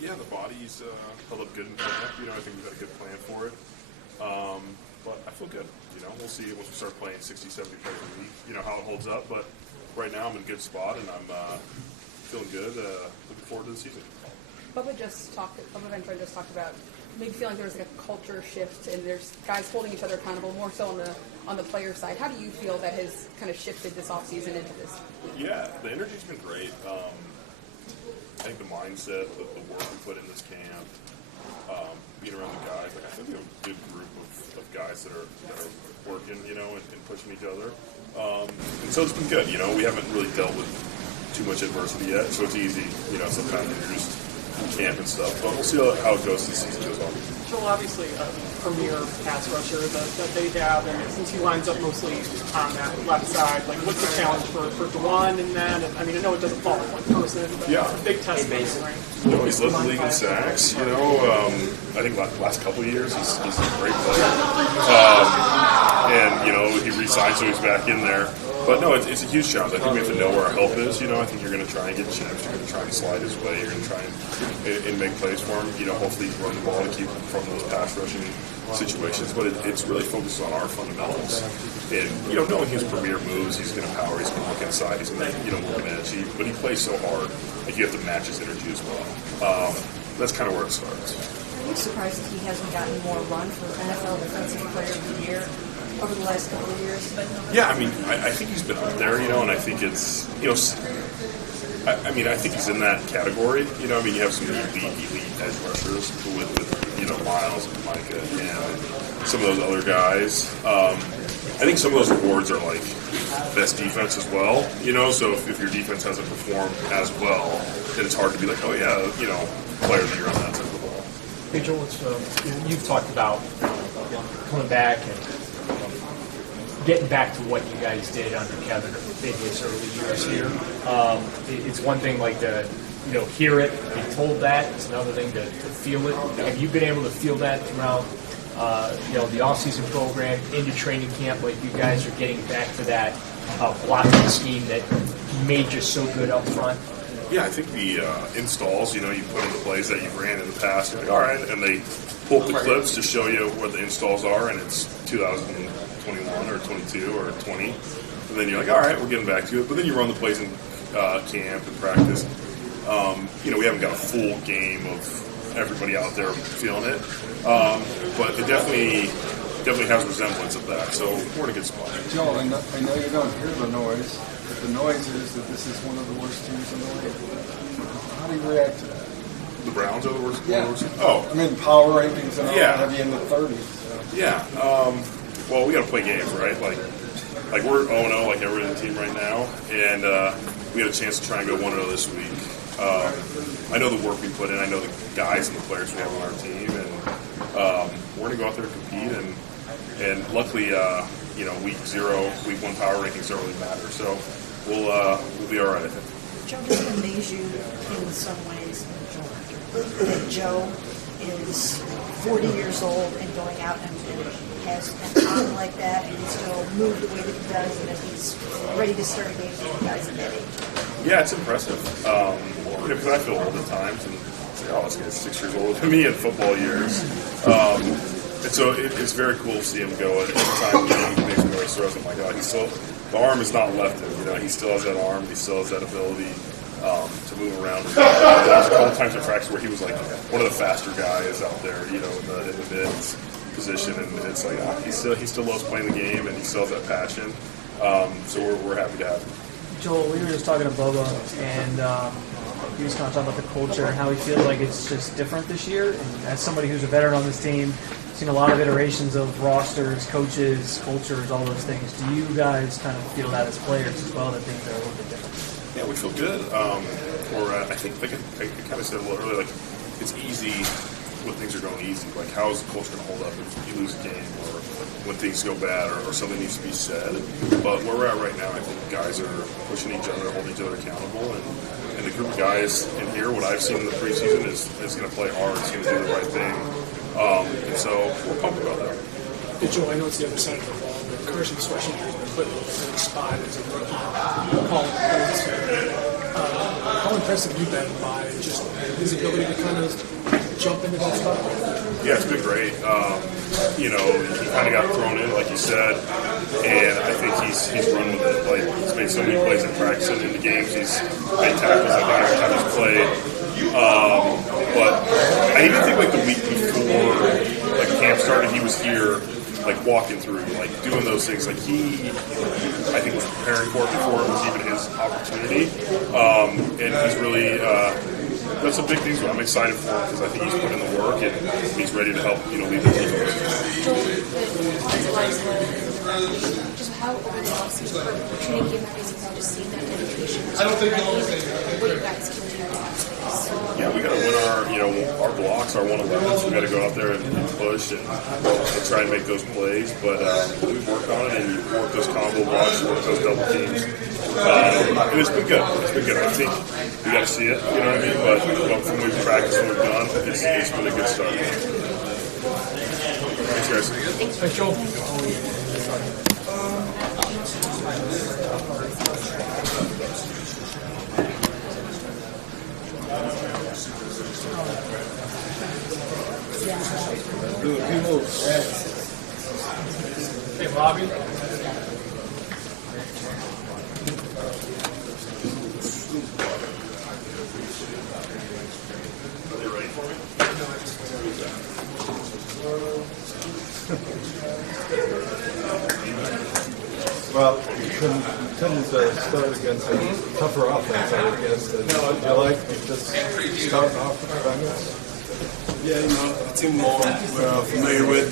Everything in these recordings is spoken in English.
Yeah, the body's held up good in camp. I think we've got a good plan for it. But I feel good. We'll see once we start playing 60, 70 plays a week, how it holds up. But right now I'm in a good spot, and I'm feeling good. Looking forward to the season. Bubba Ventura just talked about maybe feeling there was like a culture shift, and there's guys holding each other accountable more so on the player side. How do you feel that has kind of shifted this offseason into this? Yeah, the energy's been great. I think the mindset, the work we put in this camp, being around the guys, I think we have a good group of guys that are working, and pushing each other. And so it's been good. We haven't really dealt with too much adversity yet, so it's easy. Sometimes you're just in camp and stuff, but we'll see how it goes as the season goes on. Joel, obviously a premier pass rusher that they have, and since he lines up mostly on that left side, what's the challenge for Dewan in that? And, I know it doesn't fall on one person, but it's a big test. He's led the league in sacks. I think last couple of years he's a great player. And he re-signed, so he's back in there. But no, it's a huge challenge. I think we have to know where our help is. I think you're going to try and get chips. You're going to try and slide his way. You're going to try and make plays for him. Hopefully run the ball to keep him from those pass rushing situations. But it's really focused on our fundamentals. And knowing his premier moves, he's going to power. He's going to look inside. He's going to move edge. But he plays so hard. You have to match his energy as well. That's kind of where it starts. Are you surprised that he hasn't gotten more run for NFL Defensive Player of the Year over the last couple of years? Yeah, I think he's been up there, and I think it's, I think he's in that category. You have some elite edge rushers with Miles and Micah and some of those other guys. I think some of those awards are like best defense as well. So if your defense hasn't performed as well, then it's hard to be like, oh yeah, player of the year on that side of the ball. Hey Joel, you've talked about coming back and getting back to what you guys did under Kevin in his early years here. It's one thing to hear it, be told that. It's another thing to feel it. Have you been able to feel that throughout the off-season program, into training camp, like you guys are getting back to that blocking scheme that made you so good up front? Yeah, I think the installs, you put in the plays that you've ran in the past, you're like, all right, and they pull up the clips to show you where the installs are, and it's 2021 or 22 or 20, and then you're like, all right, we're getting back to it. But then you run the plays in camp and practice. We haven't got a full game of everybody out there feeling it, but it definitely has resemblance of that. So we're in a good spot. Joe, I know you don't hear the noise, but the noise is that this is one of the worst teams in the league. How do you react to that? The Browns are the worst? Yeah. Oh. Power rankings and all have you in the 30s. So. Yeah. Well, we got to play games, right? Like we're 0-0 like every other team right now, and we had a chance to try and go 1-0 this week. I know the work we put in. I know the guys and the players we have on our team, and we're going to go out there and compete. And luckily, week 1 power rankings don't really matter. So we'll be all right, I think. Joe, does it amaze you in some ways that Joe is 40 years old and going out and has an arm like that, and he still moves the way that he does, and that he's ready to start a game with guys at that age? Yeah, it's impressive. Because I feel old at times, and it's like, oh, this guy's 6 years older than me in football years. And so it's very cool to see him go at the time he makes me always throws. I'm like, God, the arm is not left him. He still has that arm. He still has that ability to move around. There's a couple times in practice where he was like one of the faster guys out there, in the mid position, and it's like he still loves playing the game, and he still has that passion. So we're happy to have him. Joel, we were just talking to Bubba, and he was kind of talking about the culture and how he feels like it's just different this year. And as somebody who's a veteran on this team, seen a lot of iterations of rosters, coaches, cultures, all those things. Do you guys kind of feel that as players as well, that things are a little bit different? Yeah, we feel good. I think, like I kind of said a little earlier, it's easy when things are going easy. How is the culture going to hold up if you lose a game or when things go bad or something needs to be said? But where we're at right now, I think guys are pushing each other, holding each other accountable, and the group of guys in here, what I've seen in the preseason is going to play hard, it's going to do the right thing. And so we're pumped about that. Hey, Joel, I know it's the other side of the ball, but Carson Schwesinger has been put in a spot as a rookie. How impressive have you been by just his ability to kind of jump into that stuff? Yeah, it's been great. You know, he kind of got thrown in, like you said, and I think he's run with it. Like, he's made so many plays in practice and in the games. He's made tackles, I think, every time he's played. But I even think, like, the week before, like, camp started, he was here, like, walking through, like, doing those things. Like, he, I think, was preparing for it before it was even his opportunity. And he's really... that's a big thing. I'm excited for him because I think he's put in the work and he's ready to help, you know, lead the team. Just how over the offseason for training camp basically just seeing that dedication. What you guys can do in that space. Yeah, we got to win our blocks, our 111s. We got to go out there and push and try and make those plays. But we've worked on it and you work those combo blocks, work those double teams. And it's been good. It's been good. I think we got to see it, you know what I mean? But from what we've practiced and we've done, it's been a good start. Thanks, guys. Thanks, Joel. Hey, Bobby. Well, you couldn't start against a tougher offense, I would guess. Did you like just starting off with offense? Yeah, you know, the team we're familiar with,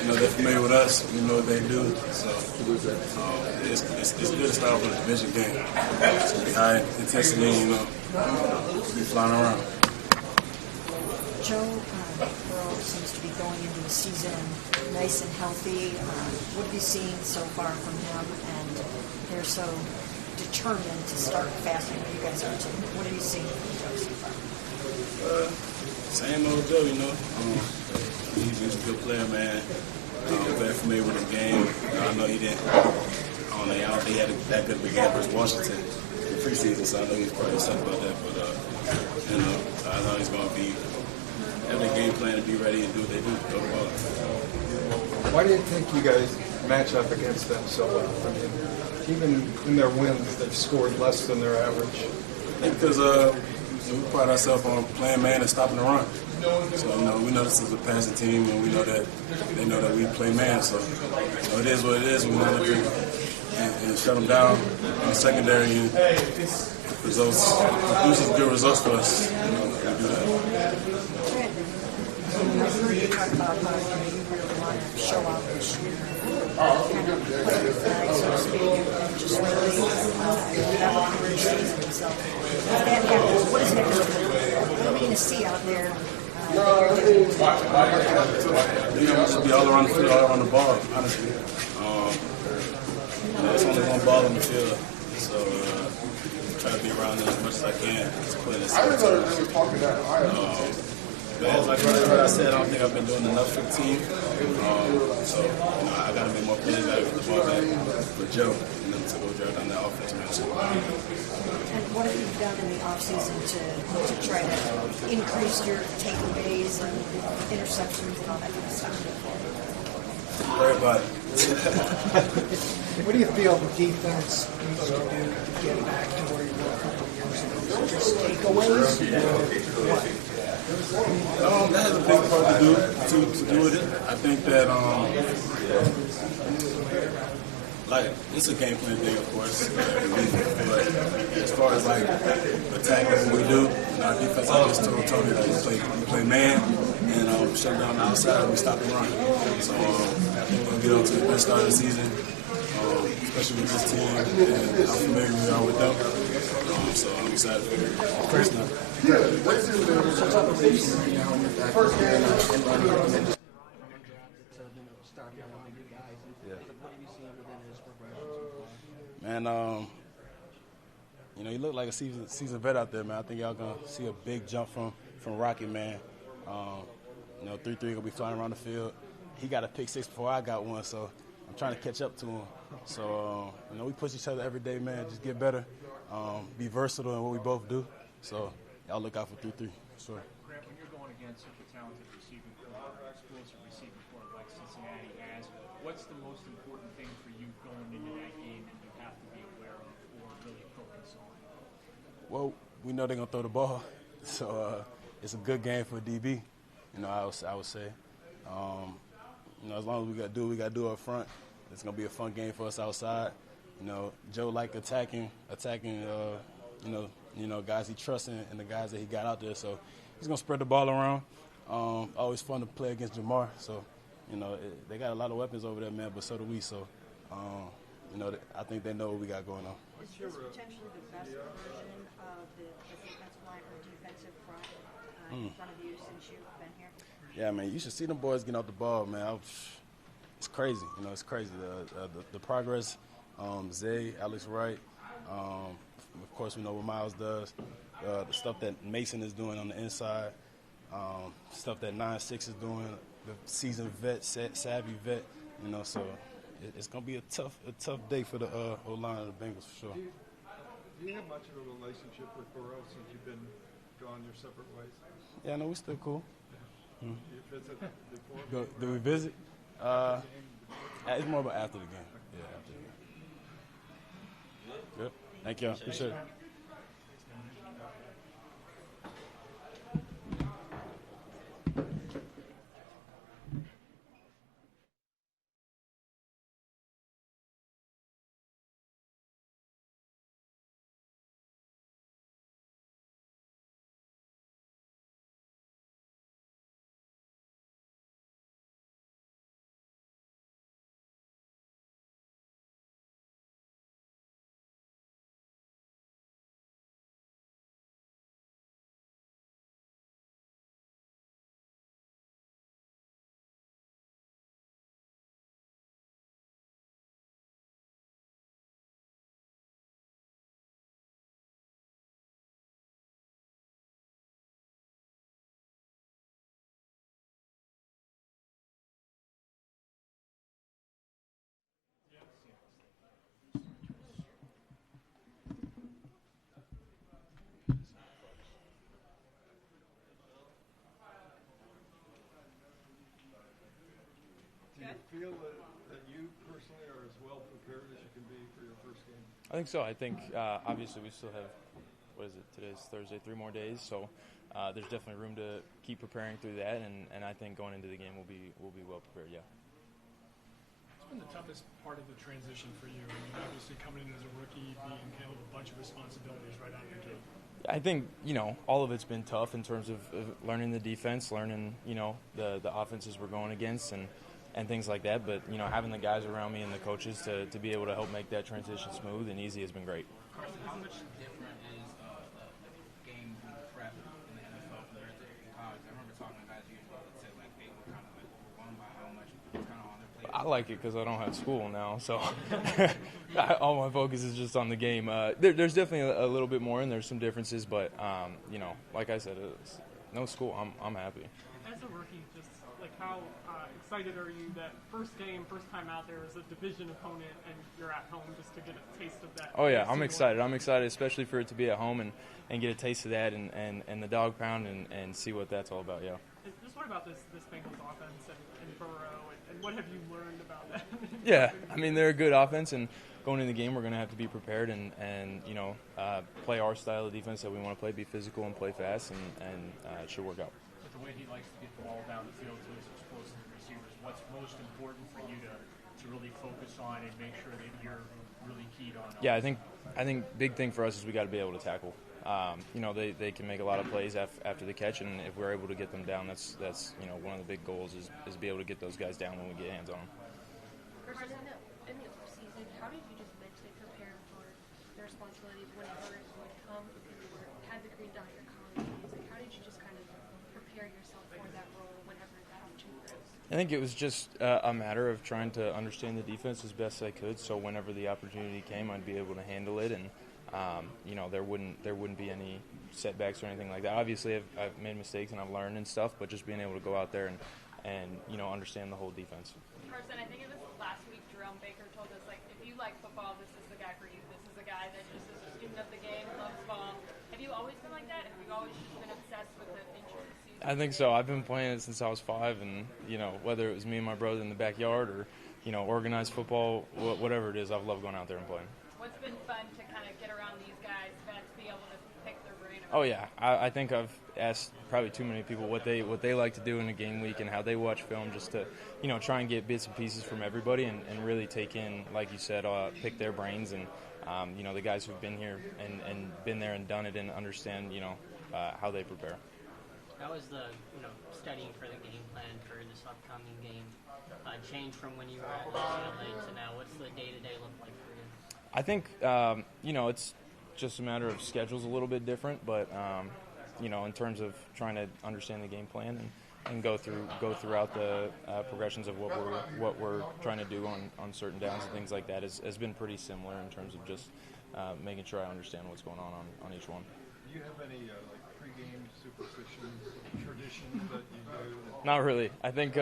you know, they're familiar with us. We know what they do. So it's good to start off with a division game. It's going to be high intensity, you know, be flying around. Joe Burrow seems to be going into the season nice and healthy. What have you seen so far from him? And they're so determined to start fast. I know you guys are too. What have you seen from Joe so far? Same old Joe, you know. He's a good player, man. Very familiar with his game. I know he didn't. I don't think he had that good of a game versus Washington in preseason, so I know he's probably upset about that. But you know, I know he's going to be have a game plan to be ready and do what they do. Go to ball. Why do you think you guys match up against them so well? I mean, even in their wins, they've scored less than their average. I think because we pride ourselves on playing man and stopping the run. So, you know, we know this is a passing team, and we know that they know that we play man. So, it is what it is. We know that and shut them down in the secondary and results, produces good results for us. You know, we do that. I heard you talk about how you really want to show out this year. Kind of play your flag, so to speak, and just really have a great season. So if that happens, what is that going to look like? What are we going to see out there? You know, we should be all around the field, all around the ball, honestly. You know, there's only one ball in the field, so try to be around it as much as I can. Just put it in man, like I said, I don't think I've been doing enough for the team. So, you know, I got to make more plays. I got to get the ball back for Joe and then to go drive down that offense, man. So, And what have you done in the offseason to try to increase your takeaways and interceptions and all that kind of stuff? worry about it. What do you feel the defense needs to do to get back to where you were a couple of years ago? Just takeaways? Or what? That has a big part to do with it. I think that like it's a game plan thing, of course, but as far as like attacking what we do, our defense, I just told Tony that we play man and shut down the outside, we stop the run. So we're gonna get on to the best start of the season, especially with this team and how familiar we are with them. So I'm excited for it. First now. Man, you know, you look like a seasoned vet out there, man. I think y'all gonna see a big jump from Rocky, man. You know, 3-3 gonna be flying around the field. He got a pick six before I got one, so I'm trying to catch up to him. So, you know, we push each other every day, man. Just get better, be versatile in what we both do. So, I'll look out for 3-3. Sure. Grant, when you're going against such a talented receiving core, explosive receiving core like Cincinnati has, what's the most important thing for you going into that game that you have to be aware of or really focus on? Well, we know they're gonna throw the ball, so it's a good game for DB. You know, I would say. You know, as long as we gotta do up front, it's gonna be a fun game for us outside. You know, Joe like attacking. You know, guys he trusts and the guys that he got out there. So he's gonna spread the ball around. Always fun to play against Jamar. So, you know, they got a lot of weapons over there, man. But so do we. So, you know, I think they know what we got going on. Is this potentially the best version of the defensive line or defensive front in front of you since you've been here? Yeah, man, you should see them boys getting off the ball, man. It's crazy. You know, it's crazy. The progress. Zay, Alex Wright. Of course, we know what Miles does. The stuff that Mason is doing on the inside. Stuff that 9-6 is doing. The seasoned vet, savvy vet. You know, so it's gonna be a tough day for the O-line of the Bengals for sure. Do you have much of a relationship with Burrow since you've been gone your separate ways? Yeah, no, we're still cool. Do you visit before? Do we visit? It's more about after the game. Yeah, after the game. Good. Thank you. Appreciate it. Do you feel that you personally are as well prepared as you can be for your first game? I think so. I think obviously we still have, what is it, today's Thursday, 3 more days. So there's definitely room to keep preparing through that, and I think going into the game we'll be well prepared, yeah. What's been the toughest part of the transition for you? I mean, obviously coming in as a rookie, being held a bunch of responsibilities right out of the gate. I think, you know, all of it's been tough in terms of learning the defense, learning, you know, the offenses we're going against and things like that. But, you know, having the guys around me and the coaches to be able to help make that transition smooth and easy has been great. Carson, how much different is the game prep in the NFL compared to college? I remember talking to guys that said, like, they were kind of like overwhelmed by how much was kind of on their plate. I like it because I don't have school now, so all my focus is just on the game. There's definitely a little bit more, and there's some differences, but, you know, like I said, it's no school. I'm happy. As a rookie, just like how excited are you that first time out there is a division opponent and you're at home just to get a taste of that? Oh yeah, I'm excited. I'm excited, especially for it to be at home and get a taste of that and the dog pound and see what that's all about. Yeah. And just what about this Bengals offense and Burrow and what have you learned about that? Yeah, I mean they're a good offense, and going into the game we're going to have to be prepared and you know play our style of defense that we want to play, be physical and play fast, and it should work out. With the way he likes to get the ball down the field to his explosive receivers, what's most important for you to really focus on and make sure that you're really keyed on? Yeah, I think big thing for us is we got to be able to tackle. You know, they can make a lot of plays after the catch, and if we're able to get them down, that's you know one of the big goals is be able to get those guys down when we get hands on them. Carson, in the offseason, how did you just mentally prepare for the responsibilities whenever it would come? Because you had the green dot your college days. Like, how did you just kind of prepare yourself for that role whenever that opportunity arose? I think it was just a matter of trying to understand the defense as best I could, so whenever the opportunity came, I'd be able to handle it, and you know there wouldn't be any setbacks or anything like that. Obviously, I've made mistakes and I've learned and stuff, but just being able to go out there and you know understand the whole defense. Carson, I think it was last week Jerome Baker told us, like, if you like football, this is the guy for you. This is a guy that just is a student of the game, loves ball, and Have you always been like that? Have you always just been obsessed with the insurance season? I think so. I've been playing it since I was 5, and whether it was me and my brother in the backyard or organized football, whatever it is, I've loved going out there and playing. What's been fun to kind of get around these guys, vets, be able to pick their brain? Oh yeah, I think I've asked probably too many people what they like to do in a game week and how they watch film, just to try and get bits and pieces from everybody and really take in, like you said, pick their brains and the guys who've been here and been there and done it and understand how they prepare. How is the studying for the game plan for this upcoming game change from when you were at UCLA to now? What's the day-to-day look like for you? I think it's just a matter of schedule's a little bit different, but in terms of trying to understand the game plan and go throughout the progressions of what we're trying to do on certain downs and things like that has been pretty similar in terms of just making sure I understand what's going on each one. Do you have any pregame superstitions, traditions that you do? Not really. I think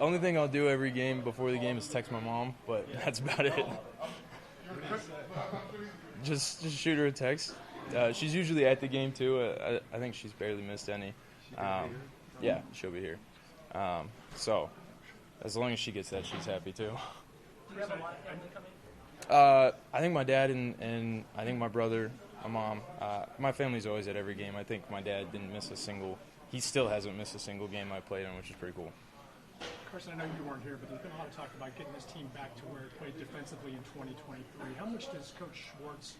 only thing I'll do every game before the game is text my mom, but that's about it. Just shoot her a text. She's usually at the game too. I think she's barely missed any. Yeah, she'll be here. So as long as she gets that, she's happy too. Do you have a lot of family coming? I think my dad and I think my brother, my mom. My family's always at every game. I think my dad didn't miss a single. He still hasn't missed a single game I played in, which is pretty cool. Carson, I know you weren't here, but there's been a lot of talk about getting this team back to where it played defensively in 2023. How much does Coach Schwartz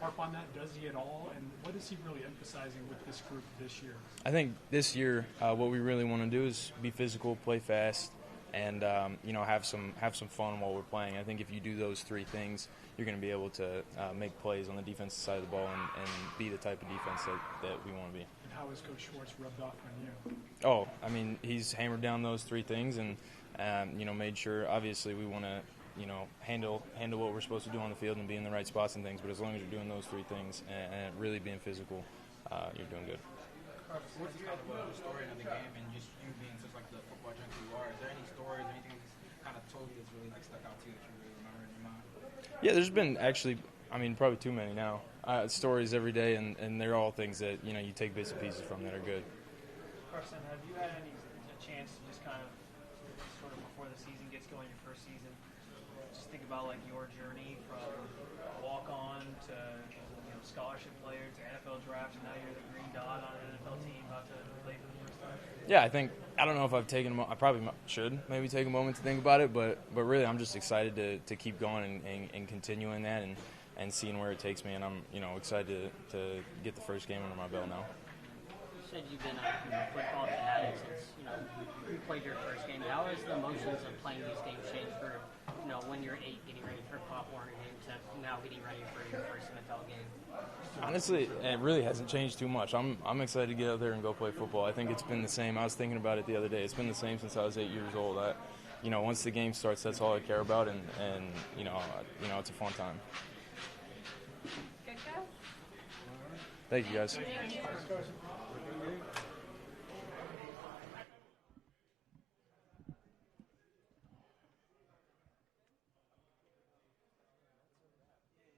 harp on that? Does he at all? And what is he really emphasizing with this group this year? I think this year what we really want to do is be physical, play fast, and have some fun while we're playing. I think if you do those three things, you're going to be able to make plays on the defensive side of the ball and be the type of defense that we want to be. And how has Coach Schwartz rubbed off on you? Oh, I mean, he's hammered down those three things and made sure. Obviously, we want to handle what we're supposed to do on the field and be in the right spots and things. But as long as you're doing those three things and really being physical, you're doing good. What's kind of the story of the game and just you being such like the football junkie you are? Is there any stories or anything that's kind of told you that's really stuck out to you that you really remember in your mind? Yeah, there's been actually, probably too many now. Stories every day, and they're all things that you take bits and pieces from that are good. Carson, have you had a chance to just kind of sort of before the season gets going, your first season, just think about like your journey from walk-on to scholarship player to NFL draft, and now you're the green dot on an NFL team about to play for the first time? Yeah, I don't know if I've taken I probably should maybe take a moment to think about it, but really I'm just excited to keep going and continuing that and seeing where it takes me, and I'm excited to get the first game under my belt now. You said you've been a football fanatic since you played your first game. How has the emotions of playing these games changed for when you're 8 getting ready for a Pop Warner game to now getting ready for your first NFL game? Honestly, it really hasn't changed too much. I'm excited to get out there and go play football. I think it's been the same. I was thinking about it the other day. It's been the same since I was 8 years old. Once the game starts, that's all I care about, and it's a fun time. Good guys. Thank you, guys. Thank you.